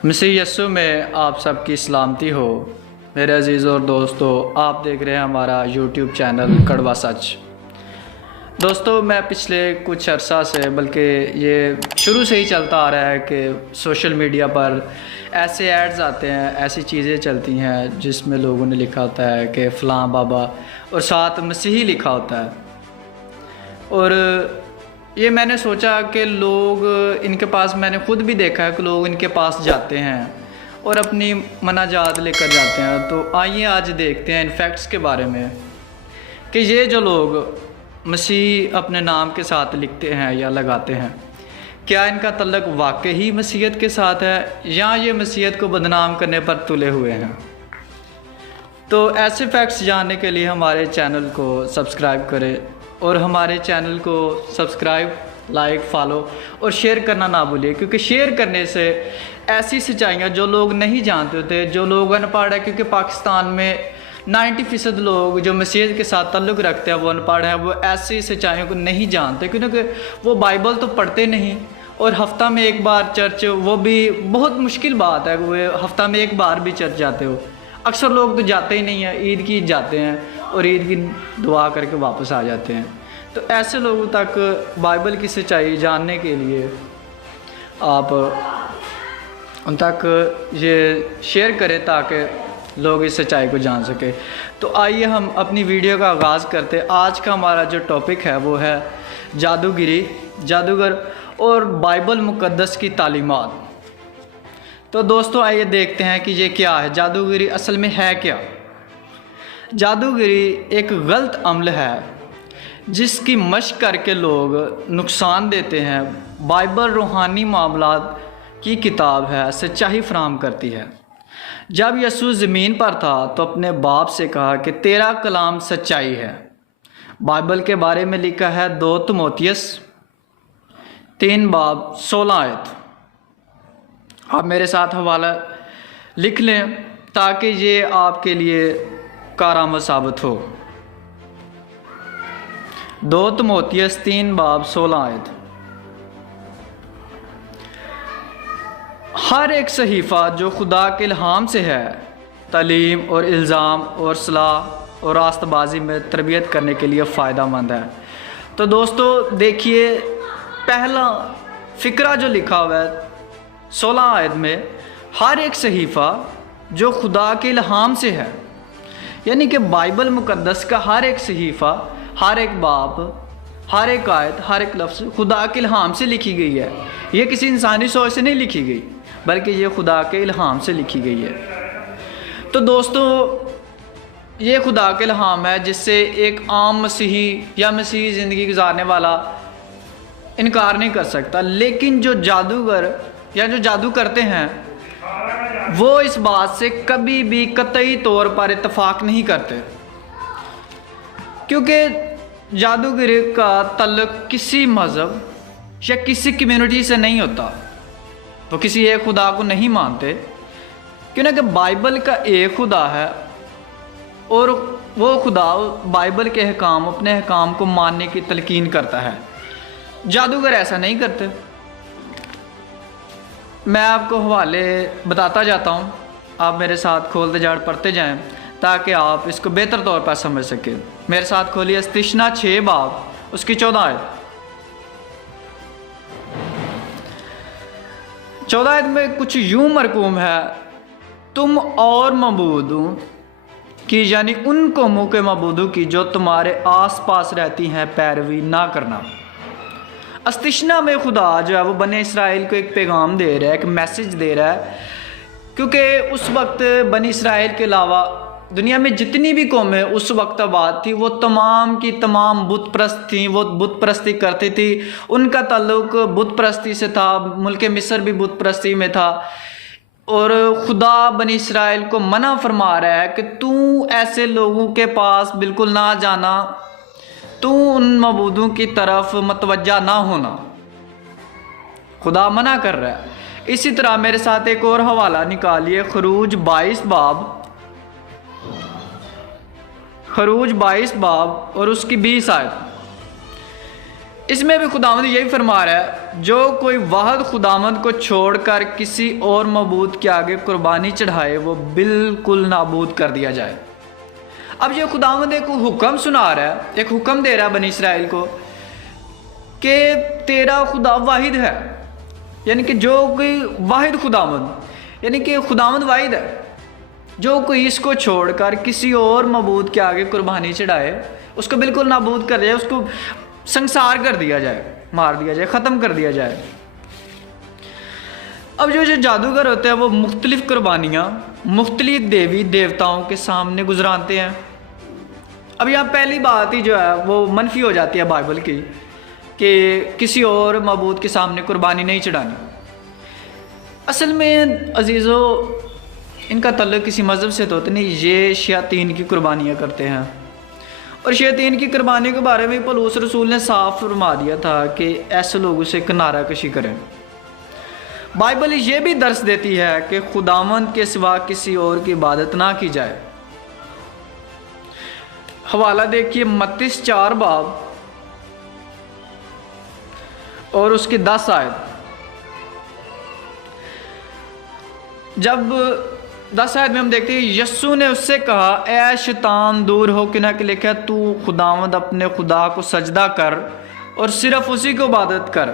मसीह यस्सु में आप सबकी सलामती हो। मेरे अजीज़ और दोस्तों, आप देख रहे हैं हमारा यूट्यूब चैनल कड़वा सच। दोस्तों, मैं पिछले कुछ अरसा से, बल्कि ये शुरू से ही चलता आ रहा है कि सोशल मीडिया पर ऐसे एड्स आते हैं, ऐसी चीज़ें चलती हैं जिसमें लोगों ने लिखा होता है कि फ़लाँ बाबा और साथ मसीही लिखा होता है। और ये मैंने सोचा कि लोग इनके पास, मैंने ख़ुद भी देखा है कि लोग इनके पास जाते हैं और अपनी मनाजात लेकर जाते हैं। तो आइए आज देखते हैं इन फैक्ट्स के बारे में कि ये जो लोग मसीह अपने नाम के साथ लिखते हैं या लगाते हैं, क्या इनका तल्लुक़ वाकई ही मसीहत के साथ है या ये मसीहत को बदनाम करने पर तुले हुए हैं। तो ऐसे फैक्ट्स जानने के लिए हमारे चैनल को सब्सक्राइब करें और हमारे चैनल को सब्सक्राइब, लाइक, फॉलो और शेयर करना ना भूलिए, क्योंकि शेयर करने से ऐसी सच्चाइयाँ जो लोग नहीं जानते होते, जो लोग अनपढ़ है, क्योंकि पाकिस्तान में 90% लोग जो मसीहत के साथ ताल्लुक़ रखते हैं वो अनपढ़ हैं, वो ऐसी सच्चाइयों को नहीं जानते, क्योंकि वो बाइबल तो पढ़ते नहीं। और हफ़्ता में एक बार चर्च, वो भी बहुत मुश्किल बात है, वो हफ़्ता में एक बार भी चर्च जाते हो। अक्सर लोग तो जाते ही नहीं हैं, ईद की जाते हैं और ईद की दुआ करके वापस आ जाते हैं। तो ऐसे लोगों तक बाइबल की सच्चाई जानने के लिए आप उन तक ये शेयर करें ताकि लोग इस सच्चाई को जान सके। तो आइए हम अपनी वीडियो का आगाज़ करते हैं। आज का हमारा जो टॉपिक है वो है जादूगिरी, जादूगर और बाइबल मुक़द्दस की तालीमात। तो दोस्तों, आइए देखते हैं कि ये क्या है, जादूगिरी असल में है क्या। जादूगिरी एक गलत अमल है जिसकी मशक करके लोग नुकसान देते हैं। बाइबल रूहानी मामलात की किताब है, सच्चाई फराहम करती है। जब यीशु ज़मीन पर था तो अपने बाप से कहा कि तेरा कलाम सच्चाई है। बाइबल के बारे में लिखा है 2 तिमोथियस 3:16। आप मेरे साथ हवाला लिख लें ताकि ये आपके लिए कारआमद साबित हो। 2 तिमोथियस 3:16। हर एक सहीफ़ा जो खुदा के इल्हाम से है, तालीम और इल्ज़ाम और सलाह और रास्तबाजी में तरबियत करने के लिए फ़ायदा मंद है। तो दोस्तों देखिए, पहला फ़िक्रा जो लिखा हुआ है 16 आयत में, हर एक सहीफ़ा जो खुदा के इल्हाम से है, यानी कि बाइबल मुक़द्दस का हर एक सहीफ़ा, हर एक बाब, हर एक आयत, हर एक लफ्ज़ खुदा के इल्हाम से लिखी गई है। ये किसी इंसानी सोच से नहीं लिखी गई, बल्कि ये खुदा के इल्हाम से लिखी गई है। तो दोस्तों, ये खुदा के इल्हाम है जिससे एक आम मसीही या मसीही ज़िंदगी गुजारने वाला इनकार नहीं कर सकता। लेकिन जो जादूगर या जो जादू करते हैं वो इस बात से कभी भी कतई तौर पर इत्तफाक नहीं करते, क्योंकि जादूगरी का तल्लुक़ किसी मज़हब या किसी कम्युनिटी से नहीं होता। तो किसी एक खुदा को नहीं मानते, क्योंकि बाइबल का एक खुदा है और वो खुदा बाइबल के अहकाम, अपने अहकाम को मानने की तलकीन करता है। जादूगर ऐसा नहीं करते। मैं आपको हवाले बताता जाता हूँ, आप मेरे साथ खोलते जाड़ पढ़ते जाएं ताकि आप इसको बेहतर तौर पर समझ सकें। मेरे साथ खोलिए इस्तिश्ना 6 बाब उसकी 14 आयत। 14 आयत में कुछ यूँ मरकूम है, तुम और मबूदों की, यानी उन कौमों के मबूदों की जो तुम्हारे आस पास रहती हैं, पैरवी ना करना। इस्तिश्ना में खुदा जो है वो बने इसराइल को एक पैगाम दे रहा है, एक मैसेज दे रहा है, क्योंकि उस वक्त बनी इसराइल के अलावा दुनिया में जितनी भी कौमें उस वक्त आबाद थी, वो तमाम की तमाम बुत परस्त थी, वो बुत परस्ती करती थी, उनका ताल्लुक़ बुत परस्ती से था। मुल्क मिस्र भी बुत परस्ती में था और खुदा बनी इसराइल को मना फरमा रहा है कि तू ऐसे लोगों के पास बिल्कुल ना जाना, तू उन मबूदों की तरफ मतवज्जा ना होना। खुदा मना कर रहा है। इसी तरह मेरे साथ एक और हवाला निकालिए, खरूज 22 बाब, खरूज 22 बाब और उसकी 20 आयत। इसमें भी खुदावंद यही फरमा रहा है, जो कोई वाहिद खुदावंद को छोड़कर किसी और मबूद के आगे कुर्बानी चढ़ाए वो बिल्कुल नाबूद कर दिया जाए। अब ये खुदावंद एक हुक्म सुना रहा है, एक हुक्म दे रहा है बनी इसराइल को कि तेरा खुदा वाहिद है, यानी कि जो कोई वाहिद खुदावंद, यानी कि खुदावंद वाहिद है, जो कोई इसको छोड़कर किसी और मबूद के आगे कुर्बानी चढ़ाए उसको बिल्कुल नाबूद कर दिया जाए, उसको संसार कर दिया जाए, मार दिया जाए, ख़त्म कर दिया जाए। अब जो जादूगर होते हैं वो मुख्तलिफ़ कुर्बानियाँ मुख्तलिफ देवी देवताओं के सामने गुजराते हैं। अब यहाँ पहली बात ही जो है वो मनफी हो जाती है बाइबल की कि किसी और मबूद के सामने कुर्बानी नहीं चढ़ानी। असल में अजीज़ों, इनका तल्लुक़ किसी मज़हब से तो होता नहीं, ये शयातीन की कुर्बानियाँ करते हैं। और शैतान की कुर्बानी के बारे में पौलुस रसूल ने साफ फरमा दिया था कि ऐसे लोगों से किनारा कशी करें। बाइबल ये भी दर्स देती है कि खुदावंद के सिवा किसी और की इबादत ना की जाए। हवाला देखिए मत्ती 4 बाब और उसकी 10 आयत। जब 10 आयत में हम देखते हैं, यस्सु ने उससे कहा, ए शैतान दूर हो कि ना कि लिखा तू खुदावंद अपने खुदा को सजदा कर और सिर्फ उसी को इबादत कर।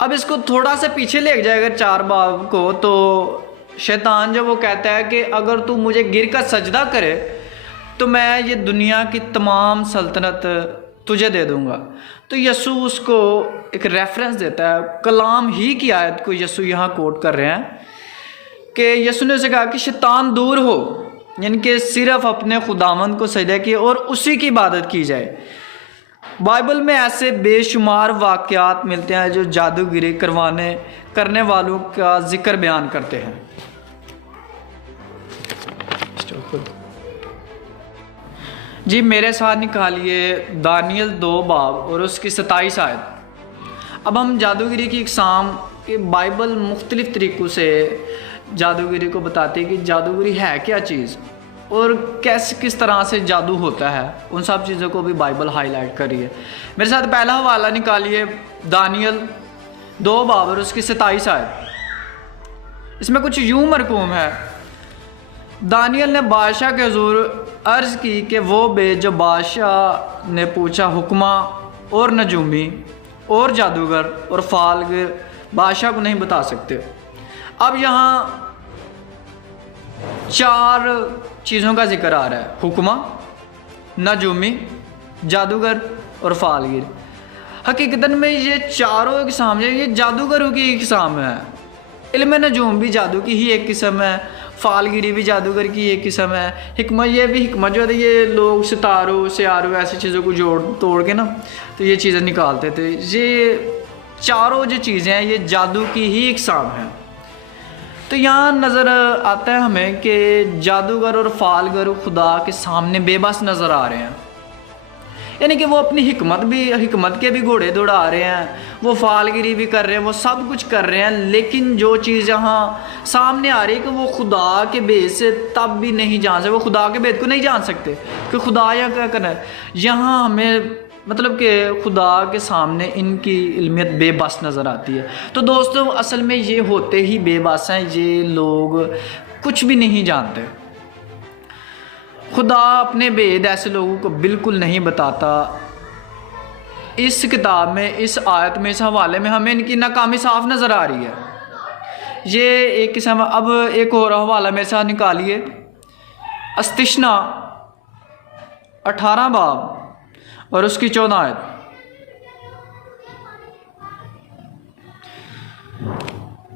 अब इसको थोड़ा सा पीछे ले जाएगा 4 बाब को, तो शैतान जब वो कहता है कि अगर तू मुझे गिर कर सजदा करे तो मैं ये दुनिया की तमाम सल्तनत तुझे दे दूंगा, तो यस्सु उसको एक रेफरेंस देता है, कलाम ही की आयत को यस्सु यहाँ कोट कर रहे हैं कि यीशु ने उसे कहा कि शैतान दूर हो, यानी कि सिर्फ अपने खुदावंद को सजदा किए और उसी की इबादत की जाए। बाइबल में ऐसे बेशुमार वाक़यात मिलते हैं जो जादूगिरी करने वालों का जिक्र बयान करते हैं। जी मेरे साथ निकालिए दानियल 2 बाब और उसकी 27 आयत। अब हम जादूगिरी की इकसाम के बाइबल मुख्तलिफ़ तरीक़ों से जादूगिरी को बताते हैं कि जादूगिरी है क्या चीज़ और किस तरह से जादू होता है, उन सब चीज़ों को भी बाइबल हाईलाइट करी है। मेरे साथ पहला हवाला निकालिए दानियल 2 बाब और उसकी 27 आयत। इसमें कुछ यूँ मरकूम है, दानियल ने बादशाह के हुजूर अर्ज़ की कि वो बे जो बादशाह ने पूछा हुक्मा और नजूमी और जादूगर और फालगिर बादशाह को नहीं बता सकते। अब यहाँ 4 चीज़ों का जिक्र आ रहा है, हुक्मा, नजूमी, जादूगर और फालगिर। हकीकतन में ये चारों एक किस्म है, ये जादूगरों की एक किस्म है। इल्म नजूम भी जादू की ही एक किस्म है, फालगिरी भी जादूगर की एक किस्म है। हिकमत, ये भी हिकमत जो है ये लोग सितारों सियारों ऐसी चीज़ों को जोड़ तोड़ के ना तो ये चीज़ें निकालते थे। ये चारों जो चीज़ें हैं ये जादू की ही एक किस्म है। तो यहाँ नज़र आता है हमें कि जादूगर और फालगर खुदा के सामने बेबस नज़र आ रहे हैं, यानी कि वो अपनी हिकमत के भी घोड़े दौड़ा रहे हैं, वो फालगिरी भी कर रहे हैं, वो सब कुछ कर रहे हैं, लेकिन जो चीज़ यहाँ सामने आ रही है कि वो खुदा के भेद से तब भी नहीं जान सकते, वो खुदा के भेद को नहीं जान सकते कि खुदा यहाँ क्या करना है। यहाँ हमें मतलब कि खुदा के सामने इनकी इल्मियत बेबस नज़र आती है। तो दोस्तों असल में ये होते ही बेबस हैं, ये लोग कुछ भी नहीं जानते। खुदा अपने भेद ऐसे लोगों को बिल्कुल नहीं बताता। इस किताब में, इस आयत में, इस हवाले में हमें इनकी नाकामी साफ नज़र आ रही है। ये एक किस्म। अब एक और हवाला मेरे साथ निकालिए, अस्तिशना 18 बाब और उसकी 14 आयत।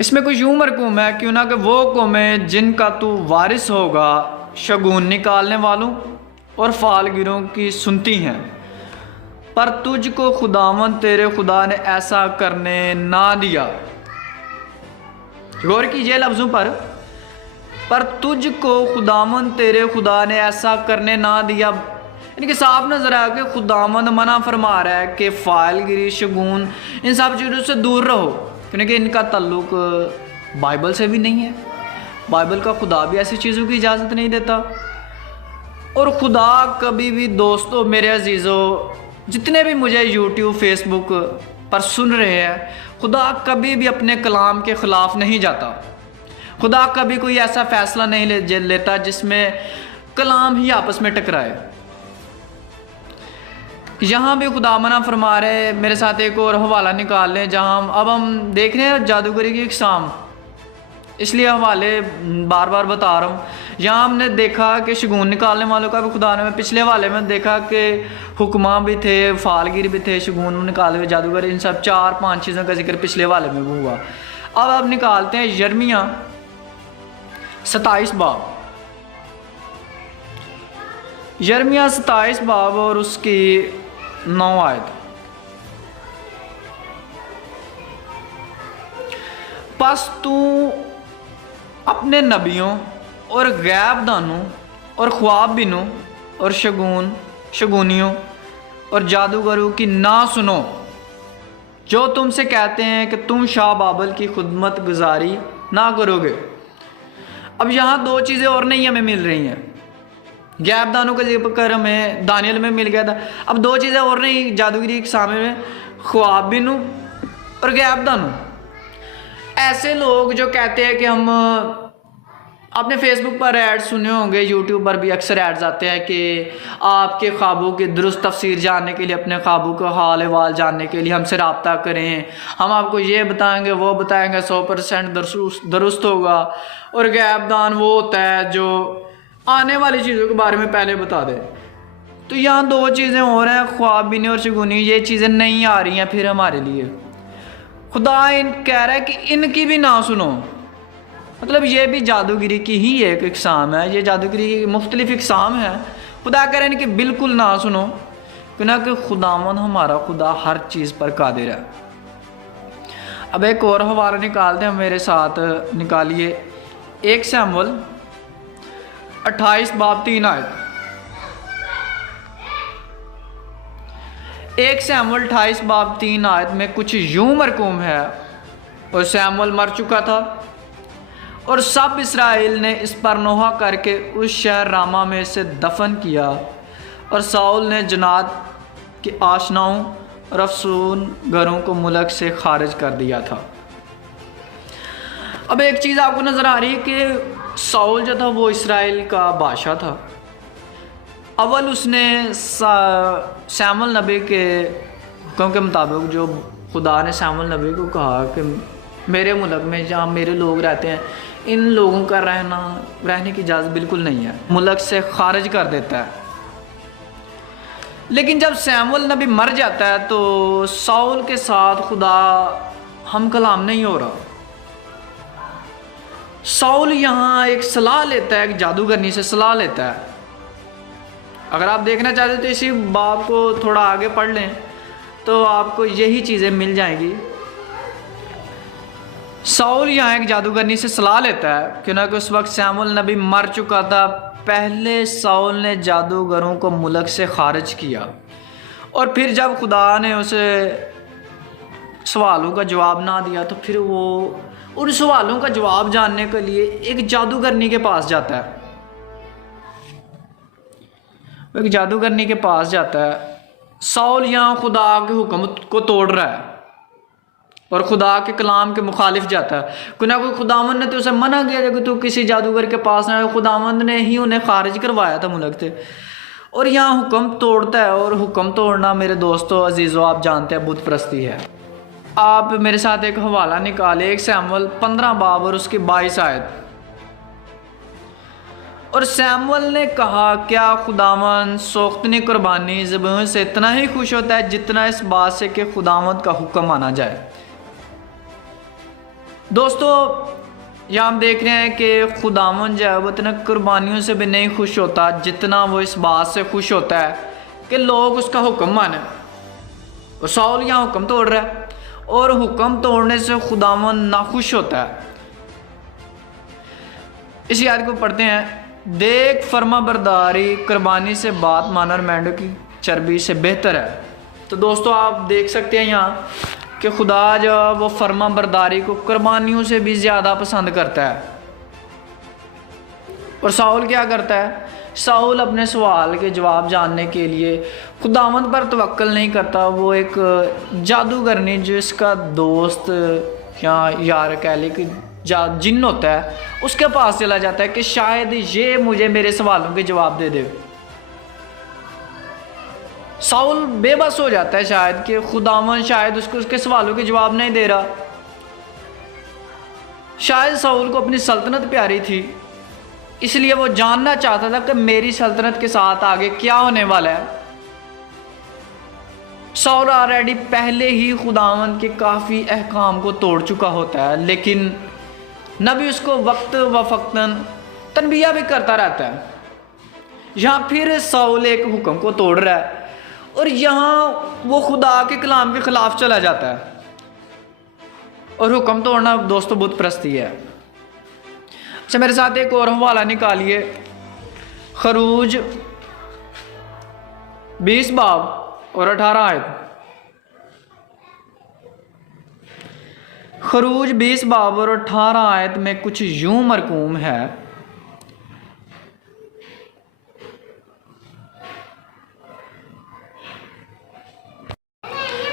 इसमें कुछ यूँ मरकूम है, क्यों ना कि वो कौमें जिनका तू वारिस होगा शगुन निकालने वालों और फालगिरों की सुनती हैं, पर तुझको खुदावंद तेरे खुदा ने ऐसा करने ना दिया। गौर कीजिए लफ्ज़ों पर तुझको खुदावंद तेरे खुदा ने ऐसा करने ना दिया, यानी कि साफ नजर आया कि खुदावंद मना फरमा रहा है कि फालगिरी शगुन इन सब चीज़ों से दूर रहो, क्योंकि इनका ताल्लुक बाइबल से भी नहीं है। बाइबल का खुदा भी ऐसी चीज़ों की इजाज़त नहीं देता। और खुदा कभी भी दोस्तों मेरे अजीज़ों जितने भी मुझे यूट्यूब फेसबुक पर सुन रहे हैं, खुदा कभी भी अपने कलाम के ख़िलाफ़ नहीं जाता। खुदा कभी कोई ऐसा फ़ैसला नहीं लेता जिसमें कलाम ही आपस में टकराए। यहाँ भी खुदा मना फरमा रहे। मेरे साथ एक और हवाला निकाल लें जहाँ अब हम देख रहे हैं जादूगरी की इकसाम, इसलिए हवाले बार बार बता रहा हूँ। यहाँ हमने देखा कि शगुन निकालने वालों का भी खुदा ने, पिछले हवाले में देखा कि हुक्मा भी थे, फालगिर भी थे, शगुन निकाले हुए जादूगर, इन सब 4-5 चीज़ों का जिक्र पिछले हवाले में भी हुआ। अब निकालते हैं यिर्मयाह 27 बाब, यिर्मयाह 27 बाब और उसकी 9 आयत। बस तू अपने नबियों और गैब दानों और ख्वाब बिनों और शगुनियों और जादूगरों की ना सुनो, जो तुमसे कहते हैं कि तुम शाह बाबल की खुदमत गुजारी ना करोगे। अब यहाँ 2 चीज़ें और नहीं हमें मिल रही हैं। गैब दानों का जिक्र हमें दानियल में मिल गया था, अब 2 चीज़ें और नहीं जादूगरी के सामने में, ख्वाब बिनों और गैब दानों। ऐसे लोग जो कहते हैं कि हम, आपने फेसबुक पर ऐड सुने होंगे, यूट्यूब पर भी अक्सर ऐड्स आते हैं कि आपके ख्वाबों की दुरुस्त तफसीर जानने के लिए, अपने ख्वाबों का हाल अहवाल जानने के लिए हमसे रब्ता करें, हम आपको ये बताएंगे वो बताएंगे, 100% दुरुस्त होगा। और गैब दान वो होता है जो आने वाली चीज़ों के बारे में पहले बता दे। तो यहाँ 2 चीज़ें और हैं, ख्वाब बिनी और शगुनी, ये चीज़ें नहीं आ रही हैं फिर हमारे लिए। खुदा कह रहा है कि इनकी भी ना सुनो, मतलब ये भी जादूगिरी की ही एक इकसाम है, ये जादूगिरी की मुख्तलिफ इकसाम है। खुदा कह रहे हैं कि बिल्कुल ना सुनो, क्योंकि खुदावन हमारा खुदा हर चीज़ पर कादिर है। अब एक और हवाला निकालते हैं, मेरे साथ निकालिए 1 शमूएल 28 बाब 3 आयत। 1 शमूएल 28 बाब 3 आयत में कुछ यूं मरकूम है, और शमूएल मर चुका था और सब इसराइल ने इस पर नोहा करके उस शहर रामा में से दफन किया, और साउल ने जनात की आशनाओं और अफसून घरों को मुल्क से खारिज कर दिया था। अब एक चीज़ आपको नज़र आ रही है कि साउल जो था वो इसराइल का बादशाह था। अव्वल उसने शमूएल नबी के हुक्म के मुताबिक, जो खुदा ने शमूएल नबी को कहा कि मेरे मुल्क में जहाँ मेरे लोग रहते हैं, इन लोगों का रहने की इजाज़त बिल्कुल नहीं है, मुल्क से खारिज कर देता है। लेकिन जब शमूएल नबी मर जाता है तो साउल के साथ खुदा हम कलाम नहीं हो रहा। साउल यहाँ एक सलाह लेता है, एक जादूगरनी से सलाह लेता है। अगर आप देखना चाहते तो इसी बाब को थोड़ा आगे पढ़ लें तो आपको यही चीज़ें मिल जाएंगी। साउल यहाँ एक जादूगरनी से सलाह लेता है, क्योंकि उस वक्त शमूएल नबी मर चुका था। पहले साउल ने जादूगरों को मुल्क से खारिज किया, और फिर जब खुदा ने उसे सवालों का जवाब ना दिया तो फिर वो उन सवालों का जवाब जानने के लिए एक जादूगरनी के पास जाता है। एक जादूगरनी के पास जाता है। साउल यहाँ खुदा के हुक्म को तोड़ रहा है और खुदा के कलाम के मुखालिफ जाता है, क्योंकि खुदावंद ने तो उसे मना किया कि तू किसी जादूगर के पास ना, खुदावंद ने ही उन्हें खारिज करवाया था मुल्क से, और यहाँ हुक्म तोड़ता है। और हुक्म तोड़ना मेरे दोस्तों अजीज़ों आप जानते हैं बुत परस्ती है। आप मेरे साथ एक हवाला निकाले 1 शमूएल 15 बाब और उसकी 22 आयत। और शमूएल ने कहा, क्या खुदावंद सोख्तनी कुर्बानी ज़बूह से इतना ही खुश होता है जितना इस बात से कि खुदावंद का हुक्म माना जाए। दोस्तों यहाँ हम देख रहे हैं कि खुदावंद जो है वो इतना कुर्बानियों से भी नहीं खुश होता जितना वो इस बात से खुश होता है कि लोग उसका हुक्म माने। और साउल यहाँ हुक्म तोड़ रहा है, और हुक्म तोड़ने से खुदावंद नाखुश होता है। इस याद को पढ़ते हैं, देख फर्मा बरदारी कुर्बानी से बात माना और मेंढों की चर्बी से बेहतर है। तो दोस्तों आप देख सकते हैं यहाँ कि खुदा जो वो फर्मा बरदारी को कुर्बानियों से भी ज़्यादा पसंद करता है। और साउल क्या करता है? साउल अपने सवाल के जवाब जानने के लिए खुदावंद पर तवक्कल नहीं करता। वो एक जादूगर नहीं, जो इसका दोस्त या यार कह ले कि जिन्न होता है, उसके पास चला जाता है कि शायद ये मुझे मेरे सवालों के जवाब दे दे। साउल बेबस हो जाता है शायद कि खुदावंद शायद उसको उसके सवालों के जवाब नहीं दे रहा। शायद साउल को अपनी सल्तनत प्यारी थी, इसलिए वो जानना चाहता था कि मेरी सल्तनत के साथ आगे क्या होने वाला है। साउल ऑलरेडी पहले ही खुदावंद के काफ़ी अहकाम को तोड़ चुका होता है, लेकिन नबी उसको वक्त व फ़क्तन तनबिया भी करता रहता है। यहाँ फिर साउल एक हुक्म को तोड़ रहा है और यहाँ वो खुदा के कलाम के ख़िलाफ़ चला जाता है। और हुक्म तोड़ना दोस्तों बुत परस्ती है। अच्छा, मेरे साथ एक और हवाला निकालिए, खरूज 20 बाब और 18 आयत। खरूज 20 बाब और 18 आयत में कुछ यूं मरकूम है,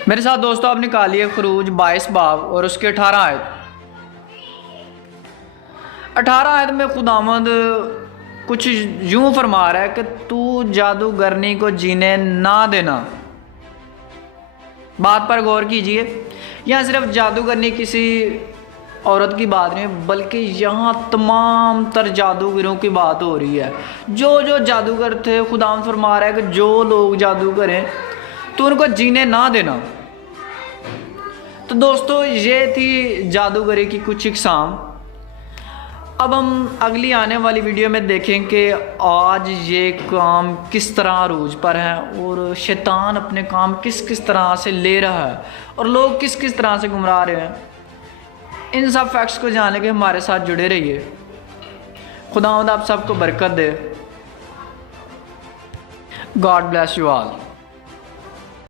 मेरे साथ दोस्तों आप निकालिए खरूज 22 बाब और उसके 18 आयत। 18 आयत में खुदावंद कुछ यूं फरमा रहा है कि तू जादूगरनी को जीने ना देना। बात पर गौर कीजिए, यहाँ सिर्फ जादूगरनी किसी औरत की बात नहीं, बल्कि यहाँ तमाम तर जादूगरों की बात हो रही है। जो जादूगर थे, खुदावंद फरमा रहा है कि जो लोग जादूगर हैं तो उनको जीने ना देना। तो दोस्तों ये थी जादूगरी की कुछ इकसाम। अब हम अगली आने वाली वीडियो में देखें कि आज ये काम किस तरह अरूज पर है और शैतान अपने काम किस किस तरह से ले रहा है और लोग किस किस तरह से गुमराह रहे हैं। इन सब फैक्ट्स को जानने के हमारे साथ जुड़े रहिए। खुदावंद आप सबको बरकत दे। God bless you all.